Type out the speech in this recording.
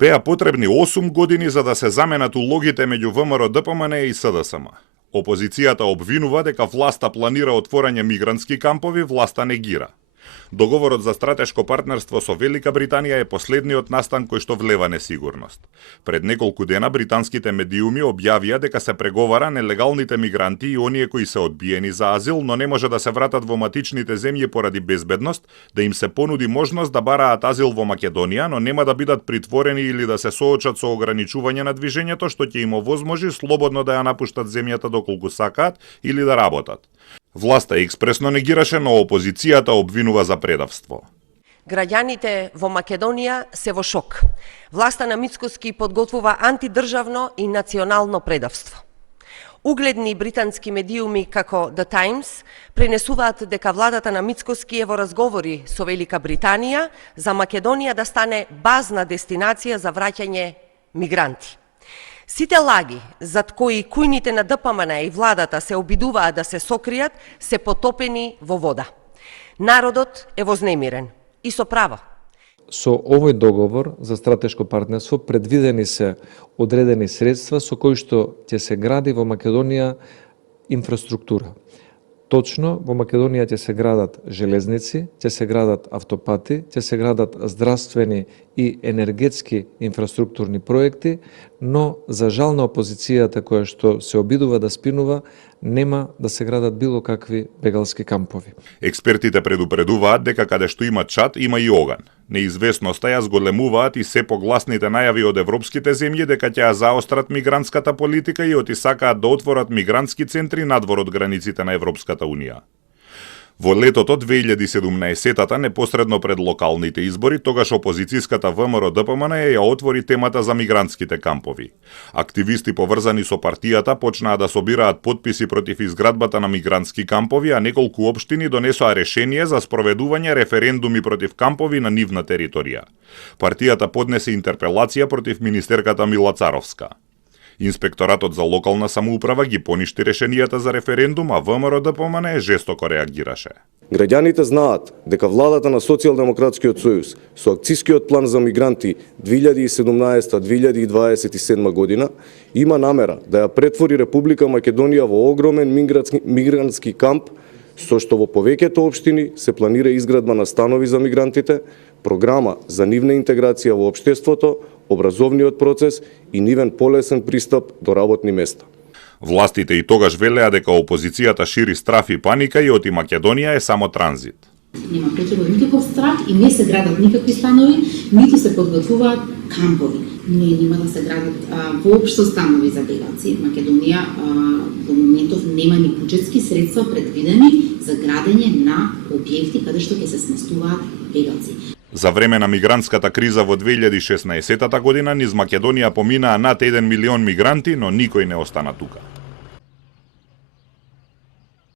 Беа потребни 8 години за да се заменат улогите меѓу ВМРО-ДПМН и СДСМ. Опозицијата обвинува дека власта планира отворање мигрантски кампови, власта негира. Договорот за стратешко партнерство со Велика Британија е последниот настан кој што влева несигурност. Пред неколку дена британските медиуми објавија дека се преговара нелегалните мигранти и оние кои се одбиени за азил, но не може да се вратат во матичните земји поради безбедност, да им се понуди можност да бараат азил во Македонија, но нема да бидат притворени или да се соочат со ограничување на движењето, што ќе им овозможи слободно да ја напуштат земјата доколку сакаат или да работат. Власта експресно негираше, но опозицијата обвинува за предавство. Граѓаните во Македонија се во шок. Власта на Мицкоски подготвува антидржавно и национално предавство. Угледни британски медиуми како The Times пренесуваат дека владата на Мицкоски е во разговори со Велика Британија за Македонија да стане базна дестинација за враќање мигранти. Сите лаги зад кои кујните на ДПМН и владата се обидуваат да се сокријат, се потопени во вода. Народот е вознемирен и со право. Со овој договор за стратешко партнерство предвидени се одредени средства со кои што ќе се гради во Македонија инфраструктура. Точно во Македонија ќе се градат железници, ќе се градат автопати, ќе се градат здравствени и енергетски инфраструктурни проекти, но за жал на опозицијата која што се обидува да спинува, нема да се градат било какви бегалски кампови. Експертите предупредуваат дека каде што има чад, има и оган. Неизвестноста ја зголемуваат и се погласните најави од европските земји дека ќе ја заострат мигрантската политика и оти сакаат да отворат мигрантски центри надвор од границите на Европската унија. Во летото 2017-та, непосредно пред локалните избори, тогаш опозицијската ВМРО-ДПМН ја отвори темата за мигрантските кампови. Активисти поврзани со партијата почнаа да собираат потписи против изградбата на мигрантски кампови, а неколку општини донесоа решение за спроведување референдуми против кампови на нивна територија. Партијата поднесе интерпелација против министерката Мила Царовска. Инспекторатот за локална самоуправа ги поништи решенијата за референдум, а ВМРО-ДПМН жестоко реагираше. Граѓаните знаат дека владата на Социјалдемократскиот сојуз со акцискиот план за мигранти 2017-2027 година има намера да ја претвори Република Македонија во огромен мигрантски камп, со што во повеќето општини се планира изградба на станови за мигрантите, програма за нивна интеграција во општеството, образовниот процес и нивен полесен пристап до работни места. Властите и тогаш велеа дека опозицијата шири страф и паника и оти Македонија е само транзит. Нема потреба никаков страх и не се градат никакви станови, ниту се подготвуваат кампови. Нема да се градат воопшто станови за бегалци. Македонија во моментов нема ни буџетски средства предвидени за градење на објекти каде што ќе се сместуваат бегалци. За време на мигрантската криза во 2016 година низ Македонија поминаа над 1 милион мигранти, но никој не остана тука.